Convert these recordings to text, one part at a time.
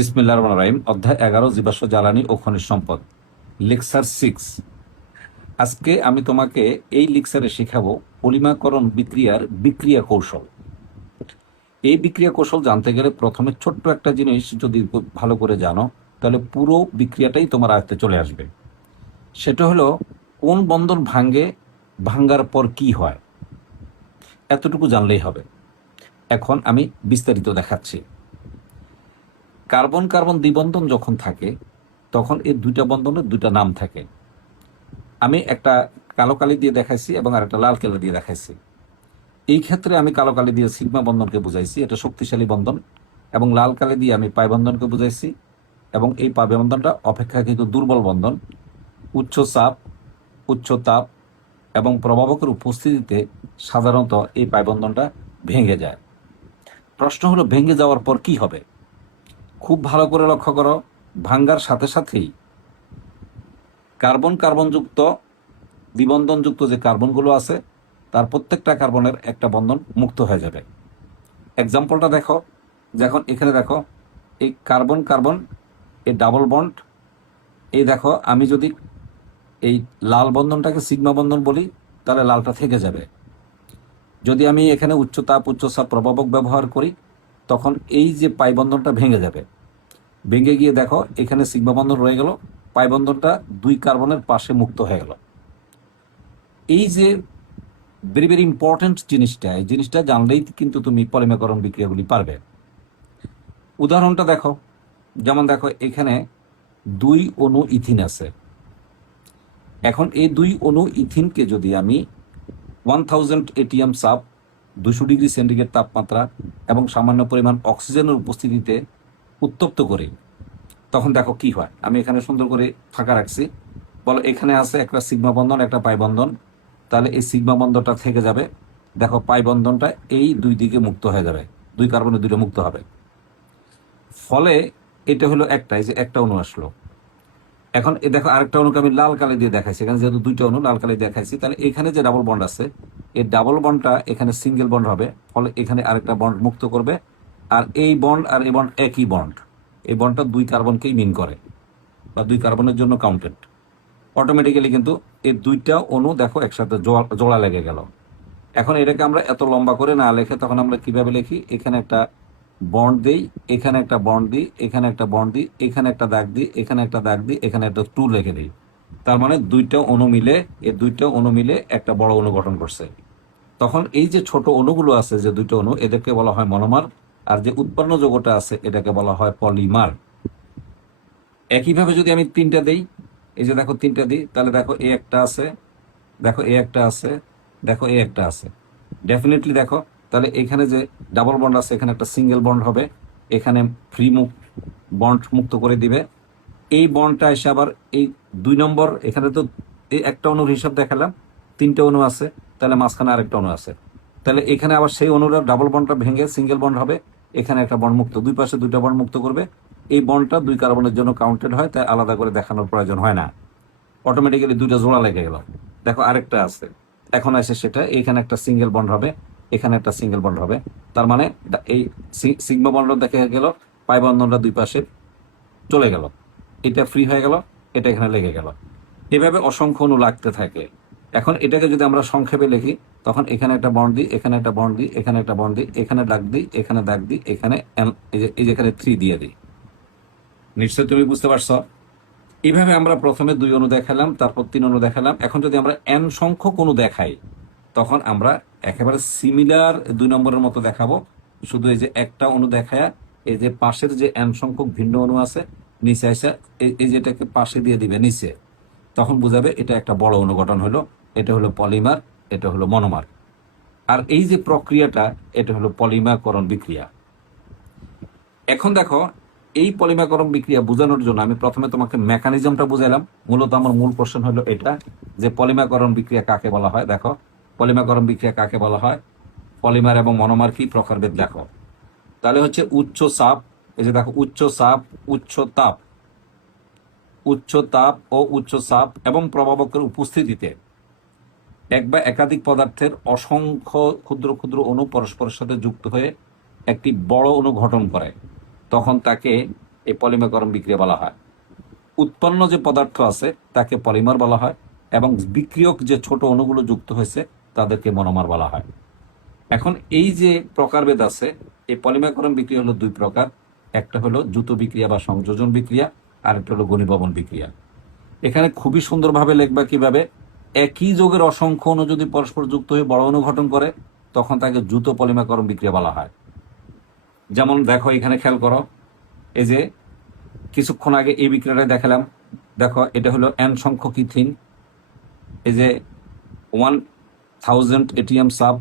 বিসমিল্লাহির রহমানির রহিম। অধ্যায় 11, জীবাশ্ম জ্বালানি ও খনিজ সম্পদ, লেকচার 6। আজকে আমি তোমাকে এই লেকচারে শেখাবো পলিমাকরণ বিক্রিয়ার বিক্রিয়া কৌশল। এই বিক্রিয়া কৌশল জানতে গেলে প্রথমে ছোট্ট একটা জিনিস যদি ভালো করে জানো, তাহলে পুরো বিক্রিয়াটাই তোমার আয়ত্তে চলে আসবে। সেটা হলো কোন বন্ধন ভাঙে, ভাঙ্গার পর কি হয়, এতটুকু জানলেই হবে। এখন আমি বিস্তারিত দেখাচ্ছি। কার্বন কার্বন দ্বিবন্ধন যখন থাকে তখন এই দুইটা বন্ধনের দুইটা নাম থাকে। আমি একটা কালো কালি দিয়ে দেখাইছি এবং আর একটা লাল কালি দিয়ে দেখাইছি। এই ক্ষেত্রে আমি কালো কালি দিয়ে সিগমা বন্ধনকে বুঝাইছি, এটা শক্তিশালী বন্ধন, এবং লাল কালি দিয়ে আমি পাই বন্ধনকে বুঝাইছি, এবং এই পাই বন্ধনটা অপেক্ষাকৃত দুর্বল বন্ধন। উচ্চ চাপ, উচ্চ তাপ এবং প্রভাবকের উপস্থিতিতে সাধারণত এই পাই বন্ধনটা ভেঙে যায়। প্রশ্ন হলো ভেঙে যাওয়ার পর কি হবে। খুব ভালো করে লক্ষ্য করো, ভাঙ্গার সাথে সাথেই কার্বন কার্বনযুক্ত দ্বিবন্ধনযুক্ত যে কার্বনগুলো আছে তার প্রত্যেকটা কার্বনের একটা বন্ধন মুক্ত হয়ে যাবে। এক্সাম্পলটা দেখো, যখন এখানে দেখো এই কার্বন কার্বন, এই ডাবল বন্ড, এই দেখো আমি যদি এই লাল বন্ধনটাকে সিগমা বন্ধন বলি তাহলে লালটা থেকে যাবে। যদি আমি এখানে উচ্চ তাপ উচ্চ চাপ প্রভাবক ব্যবহার করি তখন এই যে পাই বন্ধনটা ভেঙে যাবে। ভেঙে গিয়ে দেখো এখানে সিগমা বন্ধন রয়ে গেল, পাই বন্ধনটা দুই কার্বনের পাশে মুক্ত হয়ে গেল। এই যে ভেরি ভেরি ইম্পর্টেন্ট জিনিসটা, এই জিনিসটা জানলেই কিন্তু তুমি পলিমাকরণ বিক্রিয়াগুলি পারবে। উদাহরণটা দেখো, যেমন দেখো এখানে 2 অণু ইথিন আছে। এখন এই 2 অণু ইথিনকে যদি আমি 1000 এটিএম চাপ, 200 ডিগ্রি সেন্টিগ্রেড তাপমাত্রা এবং সামান্য পরিমাণ অক্সিজেনের উপস্থিতিতে উত্তপ্ত করি, তখন দেখো কি হয়। আমি এখানে সুন্দর করে ফাঁকা রাখছি। বলো এখানে আছে একটা সিগমা বন্ধন, একটা পাই বন্ধন, তাহলে এই সিগমা বন্ধনটা থেকে যাবে। দেখো পাই বন্ধনটা এই দুই দিকে মুক্ত হয়ে যাবে, দুই কার্বনের দুটো মুক্ত হবে। ফলে এটা হলো একটা, এই যে একটা অণু আসলো। এখন এ দেখো আরেকটা অণুকে আমি লাল কালি দিয়ে দেখাইছি, এখানে যেহেতু দুইটা অণু লাল কালি দেখাইছি, তাহলে এখানে যে ডাবল বন্ড আছে এই ডাবল বন্ডটা এখানে সিঙ্গেল বন্ড হবে, ফলে এখানে আরেকটা বন্ড মুক্ত করবে। আর এই বন্ড আর এই বন্ড একই বন্ড, এই বন্ডটা দুই কার্বনকেই মিন করে বা দুই কার্বনের জন্য কাউন্টেড। অটোমেটিক্যালি কিন্তু এই দুইটা অণু দেখো একসাথে জোড়া লেগে গেল। এখন এটাকে আমরা এত লম্বা করে না লিখে তখন আমরা কিভাবে লিখি, এখানে একটা বন্ড দিই, এখানে একটা বন্ড দিই, এখানে একটা বন্ড দিই, এখানে একটা দাগ দিই, এখানে একটা দাগ দিই, এখানে একটা টু লিখে দিই। তার মানে দুইটা অণু মিলে, এই দুইটা অণু মিলে একটা বড় অণু গঠন করছে। তখন এই যে ছোট অণুগুলো আছে, যে দুইটা অণু, এদেরকে বলা হয় মনোমার, আর যে উৎপন্ন যৌগটা আছে এটাকে বলা হয় পলিমার। একইভাবে যদি আমি তিনটা দেই, এই যে দেখো তিনটা দিই, তাহলে দেখো এ একটা আছে, দেখো এ একটা আছে, দেখো এ একটা আছে। ডেফিনেটলি দেখো তাহলে এখানে যে ডাবল বন্ড আছে এখানে একটা সিঙ্গেল বন্ড হবে, এখানে ফ্রি বন্ড মুক্ত করে দিবে। এই বন্ডটা এসে আবার এই 2 নম্বর, এখানে তো এই একটা অণুর হিসাব দেখালাম, তিনটা অণু আছে, তাহলে মাঝখানে আরেকটা অণু আছে, তাহলে এখানে আবার সেই অণুরা ডাবল বন্ডটা ভেঙে সিঙ্গেল বন্ড হবে, এখানে একটা বন্ড মুক্ত, দুই পাশে দুইটা বন্ড মুক্ত করবে। এই বন্ডটা দুই কার্বনের জন্য কাউন্টেড হয়, তাই আলাদা করে দেখানোর প্রয়োজন হয় না, অটোমেটিক্যালি দুইটা জোড়া লেগে গেল। দেখো আরেকটা আছে, এখন আসে সেটা, এখানে একটা সিঙ্গেল বন্ড হবে, এখানে একটা সিঙ্গেল বন্ড হবে। তার মানে এই সিগমা বন্ড দেখা গেল, পাই বন্ধনটা দুই পাশে চলে গেল, এটা ফ্রি হয়ে গেল, এটা এখানে লেগে গেল। এভাবে অসংখ্য অণু লাগতে থাকে। এখন এটাকে যদি আমরা সংক্ষেপে লিখি তখন এখানে একটা বন্ড দিই, এখানে একটা বন্ড দিই, এখানে একটা বন্ড দিই, এখানে দাগ দিই, এখানে দাগ দিই, এখানে এই যে এখানে 3 দিয়ে দিই। নিশ্চয়ই তুমি বুঝতে পারছো। এইভাবে আমরা প্রথমে 2 অণু দেখালাম, তারপর 3 অণু দেখালাম। এখন যদি আমরা n সংখ্যক অণু দেখাই তখন আমরা একেবারে সিমিলার 2 নম্বরের মতো দেখাবো। শুধু এই যে একটা অণু দেখায়, এই যে পাশের যে n সংখ্যক ভিন্ন অণু আছে নিচে এসে এই যেটাকে পাশে দিয়ে দিবে নিচে, তখন বুঝাবে এটা একটা বড় অণু গঠন হলো, এটা হলো পলিমার, এটা হলো মনোমার। আর এই যে প্রক্রিয়াটা, এটা হলো পলিমারকরণ বিক্রিয়া। এখন দেখো এই পলিমারকরণ বিক্রিয়া বোঝানোর জন্য আমি প্রথমে তোমাকে মেকানিজমটা বুঝাইলাম। মূলত আমার মূল কোশ্চেন হলো এটা, যে পলিমারকরণ বিক্রিয়া কাকে বলা হয়। দেখো পলিমারকরণ বিক্রিয়া কাকে বলা হয়, পলিমার এবং মনোমার কি প্রকারভেদ দেখো। তাহলে হচ্ছে উচ্চ চাপ, এই যে দেখো উচ্চ চাপ, উচ্চ তাপ, উচ্চ তাপ ও উচ্চ চাপ এবং প্রভাবকের উপস্থিতিতে এক বা একাধিক পদার্থের অসংখ্য ক্ষুদ্র ক্ষুদ্র অণু পরস্পরের সাথে যুক্ত হয়ে একটি বড় অণু গঠন করে, তখন তাকে এই পলিমারকরণ বিক্রিয়া বলা হয়। উৎপন্ন যে পদার্থ আছে তাকে পলিমার বলা হয়, এবং বিক্রিয়ক যে ছোট অণুগুলো যুক্ত হয়েছে তাদেরকে মনোমার বলা হয়। এখন এই যে প্রকারভেদ আছে, এই পলিমারকরণ বিক্রিয়া হলো দুই প্রকার। একটা হলো দ্রুত বিক্রিয়া বা সংযোজন বিক্রিয়া, আর একটা হলো ঘনীভবন বিক্রিয়া। এখানে খুবই সুন্দরভাবে লিখবা কিভাবে, একই যৌগের অসংখ্য অণু যদি পরস্পর যুক্ত হয়ে বড় অণু গঠন করে তখন তাকে দ্রুত পলিমারকরণ বিক্রিয়া বলা হয়। যেমন দেখো এখানে খেয়াল করো, এই যে কিছুক্ষণ আগে এই বিক্রিয়াটা দেখালাম, দেখো এটা হলো এন সংখ্যক ইথিন, এই যে 1000 এটিএম সাব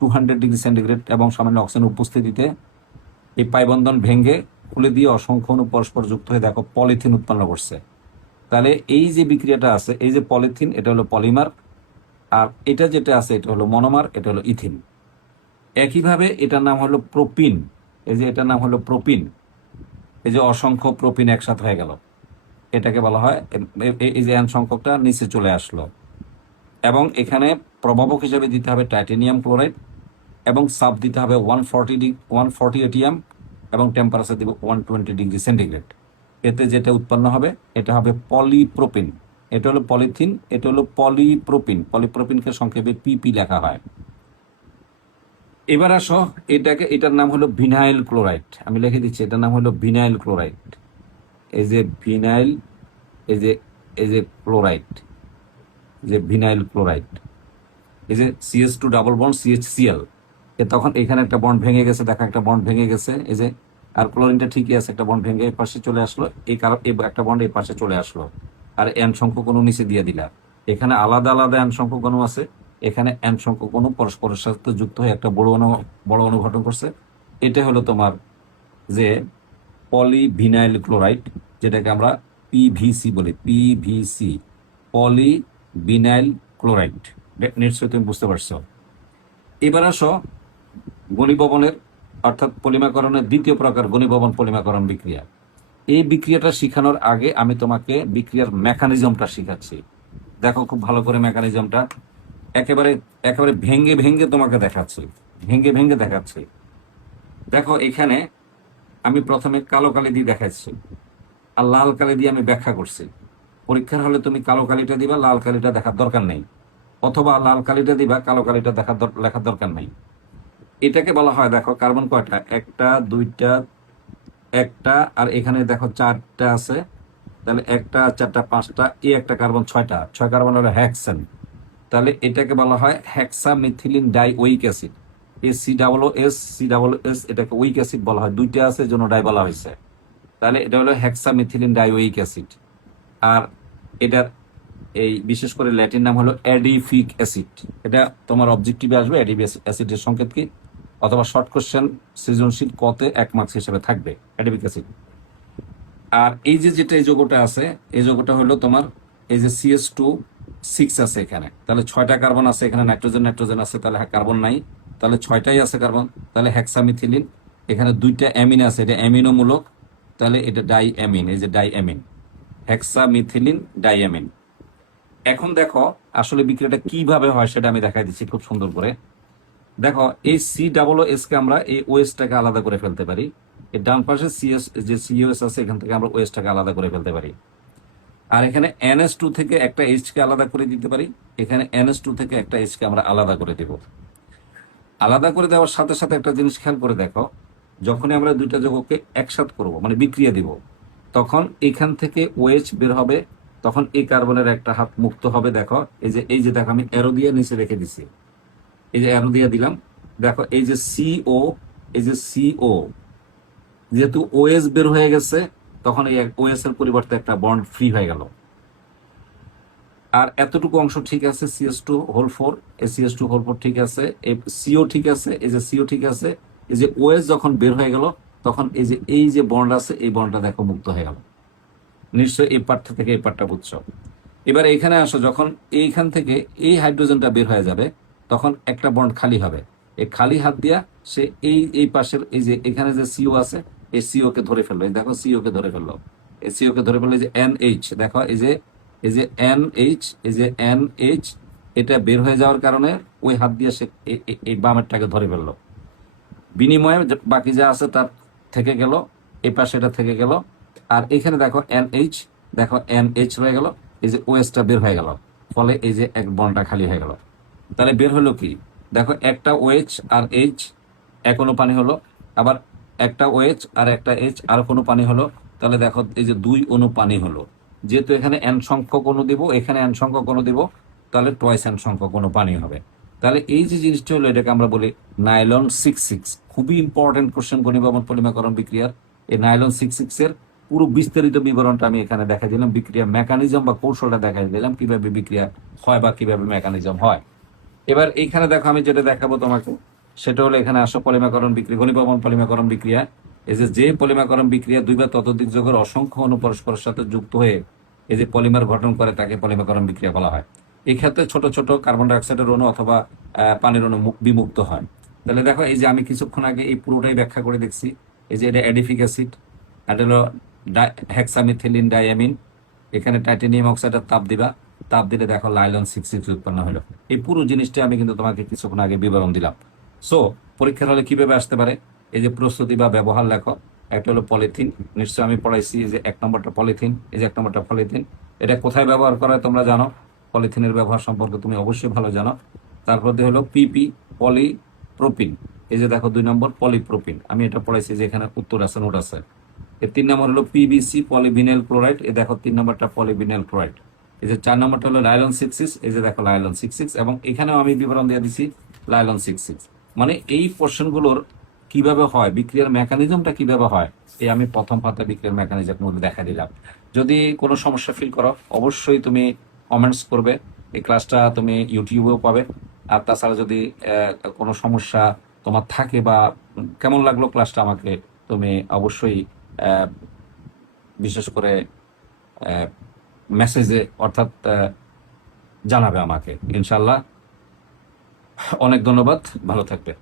200 ডিগ্রি সেন্টিগ্রেড এবং সামান্য অক্সিজেন উপস্থিতিতে এই পাইবন্ধন ভেঙে খুলে দিয়ে অসংখ্য অণু পরস্পর যুক্ত হয়ে দেখো পলিথিন উৎপন্ন করছে। তাহলে এই যে বিক্রিয়াটা আছে, এই যে পলিথিন, এটা হলো পলিমার, আর এটা যেটা আছে এটা হলো মনোমার, এটা হলো ইথিন। একইভাবে এটার নাম হলো প্রোপিন, এই যে এটার নাম হলো প্রোপিন, এই যে অসংখ্য প্রোপিন একসাথে হয়ে গেল, এটাকে বলা হয়, এই যে এন সংখ্যকটা নিচে চলে আসলো। এবং এখানে প্রভাবক হিসেবে দিতে হবে টাইটেনিয়াম ক্লোরাইড, এবং সাব দিতে হবে 140 এটিএম, এবং টেম্পারেচার দিব 120 ডিগ্রি সেন্টিগ্রেড। এতে যেটা উৎপন্ন হবে এটা হবে পলিপ্রোপিন। এটা হলো পলিথিন, এটা হলো পলিপ্রোপিন। পলিপ্রোপিনকে সংক্ষেপে পিপি লেখা হয়। এবার আসো, এটার নাম হলো ভিনাইল ক্লোরাইড। আমি লিখে দিচ্ছি, এটার নাম হলো ভিনাইল ক্লোরাইড। এই যে ভিনাইল, এই যে ক্লোরাইড, যে ভিনাইল ক্লোরাইড, এই যে CH2 ডাবল বন্ড CHCl, তখন এখানে একটা বন্ড ভেঙে গেছে, দেখা একটা বন্ড ভেঙে গেছে, এই যে, আর ক্লোরিনটা ঠিকই আছে, একটা বন্ড ভেঙে এই পাশে চলে আসলো, এই কারণ একটা বন্ড এই পাশে চলে আসলো, আর এন সংখ্যক অণু নিচে দিয়ে দিলা। এখানে আলাদা আলাদা এন সংখ্যক অণু আছে, এখানে এন সংখ্যক অণু পরস্পরের সাথে যুক্ত হয়ে একটা বড় অণু গঠন করছে। এটা হলো তোমার যে পলিভিনাইল ক্লোরাইড, যেটাকে আমরা PVC বলি, PVC, পলিভিনাইল ক্লোরাইড। নিশ্চয়ই তুমি বুঝতে পারছো। এবার আসো ঘনীভবনের, অর্থাৎ পলিমারকরণের দ্বিতীয় প্রকার ঘনীভবন পলিমারকরণ বিক্রিয়া। এই বিক্রিয়াটা শেখানোর আগে আমি তোমাকে বিক্রিয়ার মেকানিজমটা শিখাচ্ছি। দেখো খুব ভালো করে মেকানিজমটা, একেবারে একেবারে ভেঙ্গে ভেঙ্গে তোমাকে দেখাচ্ছি, ভেঙ্গে ভেঙ্গে দেখাচ্ছি। দেখো এখানে আমি প্রথমে কালো কালি দিয়ে দেখাচ্ছি, আর লাল কালি দিয়ে আমি ব্যাখ্যা করছি। পরীক্ষার হলে তুমি কালো কালিটা দিবা, লাল কালিটা দেখার দরকার নেই, অথবা লাল কালিটা দিবা, কালো কালিটা লেখার দরকার নেই। এটাকে বলা হয়, দেখো কার্বন কয়টা, একটা, দুইটা, একটা, আর এখানে দেখো চারটা আছে, তাহলে একটা, চারটা, পাঁচটা, এই একটা কার্বন, ছয় কার্বন হলো হ্যাক্সেন। তাহলে এটাকে বলা হয় হেক্সামিথিলিন ডাইওয়িক অ্যাসিড। এই C+S, এটাকে উইক অ্যাসিড বলা হয়, দুইটা আছে জন্য ডাই বলা হয়েছে। তাহলে এটা হলো হেক্সামিথিলিন ডাইওয়িক অ্যাসিড। আর এটার এই বিশেষ করে ল্যাটিন নাম হলো অ্যাডিফিক অ্যাসিড। এটা তোমার অবজেক্টিভে আসবে, অ্যাডিফিক অ্যাসিডের সংকেত কি, অথবা শর্ট কোশ্চেন সৃজনশীল কতে 1 মার্কস হিসেবে থাকবে অ্যাডিফিক অ্যাসিড। আর এই যে যেটা এই যৌগটা আছে, এই যৌগটা হলো তোমার এই যে CH2 6 আছে এখানে, তাহলে 6টা কার্বন আছে এখানে, নাইট্রোজেন আছে, তাহলে কার্বন নাই, তাহলে 6টাই আছে কার্বন, তাহলে হেক্সামিথিলিন। এখানে 2টা অ্যামিন আছে, এটা অ্যামিনোমূলক, তাহলে এটা ডাই অ্যামিন, এই যে ডাই অ্যামিন, হেক্সামিথিলিন ডাইঅ্যামিন। এখন দেখো আসলে বিক্রিয়াটা কিভাবে হয় সেটা আমি দেখাই দিচ্ছি খুব সুন্দর করে। দেখো এই C+S কে আমরা এই ওএসটাকে আলাদা করে ফেলতে পারি, এর ডান পাশে যে COS আছে এখান থেকে আমরা ওএসটাকে আলাদা করে ফেলতে পারি। আর এখানে NH2 থেকে একটা H কে আলাদা করে দিতে পারি, এখানে NH2 থেকে একটা H কে আমরা আলাদা করে দেব। আলাদা করে দেওয়ার সাথে সাথে একটা জিনিস খেয়াল করে দেখো, যখনই আমরা দুইটা যৌগকে একসাথে করব, মানে বিক্রিয়া দিব, তখন এখান থেকে OH বের হবে, তখন এই কার্বনের একটা হাত মুক্ত হবে। দেখো এই যে দেখো আমি অ্যারো দিয়ে নিচে রেখে দিছি, এই যে অ্যারো দিয়ে দিলাম, দেখো এই যে CO, যেহেতু OH বের হয়ে গেছে, তখন এই OH এর পরিবর্তে একটা বন্ড ফ্রি হয়ে গেল। আর এতটুকু অংশ ঠিক আছে, CH2 হোল 4, এই CH2 হোল 4 ঠিক আছে, এই CO ঠিক আছে, এই যে CO ঠিক আছে, এই যে OH যখন বের হয়ে গেল, তখন এই যে বন্ড আছে, এই বন্ডটা দেখো মুক্ত হয়ে গেল। নিশ্চয়ই এই পার্টটা থেকে এই পার্টটা বুঝছো। এবার এখানে আসো, যখন এইখান থেকে এই হাইড্রোজেনটা বের হয়ে যাবে, তখন একটা বন্ড খালি হবে, এই খালি হাত দিয়া সে এই পাশের এই যে এখানে যে CO আছে, এই CO কে ধরে ফেললো, এই দেখো CO কে ধরে ফেললো, এই CO কে ধরে ফেললো, এই যে NH, দেখো এই যে NH, এই যে NH, এটা বের হয়ে যাওয়ার কারণে ওই হাত দিয়ে সে এই বামেরটাকে ধরে ফেললো, বিনিময়ে বাকি যা আছে তার থেকে গেল, এই পাশে এটা থেকে গেল, আর এখানে দেখো NH, দেখো NH হয়ে গেল, এই যে OH বের হয়ে গেল, ফলে এই যে এক বন্ডটা খালি হয়ে গেল। তাহলে বের হলো কি, দেখো একটা OH আর H এক অণু পানি হলো, আবার একটা OH আর একটা H আর কোনো পানি হলো, তাহলে দেখো এই যে 2 অণু পানি হলো। যেহেতু এখানে n সংখ্যক অণু দিব, এখানে n সংখ্যক অণু দিব, তাহলে টয়েস n সংখ্যক অণু পানি হবে। তাহলে এই যে জিনিসটা হলো, এটাকে আমরা বলি নাইলন 66। খুবই ইম্পর্টেন্ট কোশ্চেন ঘনীভবন পলিমাকরণ বিক্রিয়ার। এই নাইলন 66 এর পুরো বিস্তারিত বিবরণটা আমি এখানে দেখা দিলাম, বিক্রিয়া মেকানিজম বা কৌশলটা দেখা দিলাম, কিভাবে বিক্রিয়া হয় বা কিভাবে মেকানিজম হয়। এবার এইখানে দেখো আমি যেটা দেখাবো তোমাকে, সেটা হলো এখানে আসো পলিমাকরণ বিক্রিয়া, ঘনীভবন পলিমাকরণ বিক্রিয়া। এই যে পলিমাকরণ বিক্রিয়া দুই বা ততোধিক যৌগের অসংখ্য অণু পরস্পরের সাথে যুক্ত হয়ে এই যে পলিমার গঠন করে, তাকে পলিমাকরণ বিক্রিয়া বলা হয়। এই ক্ষেত্রে ছোট ছোট কার্বন ডাইঅক্সাইডের অণু অথবা পানির অণু বিমুক্ত হয়। তাহলে দেখো এই যে আমি কিছুক্ষণ আগে এই পুরোটাই ব্যাখ্যা করে দেখছি। এই যে এটা অ্যাডিফিক অ্যাসিড, এটা হলো হেক্সামিথিলিন ডাইঅ্যামিন, এখানে টাইটানিয়াম অক্সাইডের তাপ দিবা, তাপ দিলে দেখো নাইলন 66 উৎপন্ন হলো। এই পুরো জিনিসটা আমি কিন্তু তোমাকে কিছুক্ষণ আগে বিবরণ দিলাম। সো পরীক্ষার হলে কিভাবে আসতে পারে, এই যে প্রস্তুতি বা ব্যবহার লেখো। একটা হলো পলিথিন, নিশ্চয়ই আমি পড়াইছি যে 1 নম্বরটা পলিথিন, এই যে 1 নম্বরটা পলিথিন। এটা কোথায় ব্যবহার করা হয় তোমরা জানো, পলিথিনের ব্যবহার সম্পর্কে তুমি অবশ্যই ভালো জানো। তারপর হলো PP, পলিপ্রোপিন। এই যে দেখো 2 নম্বর পলিপ্রোপিন, আমি এটা পড়াইছি যে এখানে উত্তর আছে, নোট আছে। এর 3 নম্বর হলো PVC, পলিভিনাইল ক্লোরাইড। এই দেখো 3 নম্বরটা পলিভিনাইল ক্লোরাইড। এই যে 4 নম্বরটা হলো লাইলন 66, এই যে দেখো লাইলন 66, এবং এখানেও আমি বিবরণ দিয়ে দিছি লাইলন 66। মানে এই পোর্শনগুলোর কিভাবে হয়, বিক্রিয়ার মেকানিজমটা কিভাবে হয়, এই আমি প্রথম পাতা বিক্রিয়ার মেকানিজম মধ্যে দেখা দিলাম। যদি কোনো সমস্যা ফিল করো অবশ্যই তুমি কমেন্টস করবে, এই ক্লাসটা তুমি ইউটিউবেও পাবে। আর তাছাড়া যদি কোনো সমস্যা তোমার থাকে বা কেমন লাগলো ক্লাসটা, আমাকে তুমি অবশ্যই আহ, বিশেষ করে মেসেজে অর্থাৎ জানাবে আমাকে, ইনশাল্লাহ। অনেক ধন্যবাদ, ভালো থাকবে।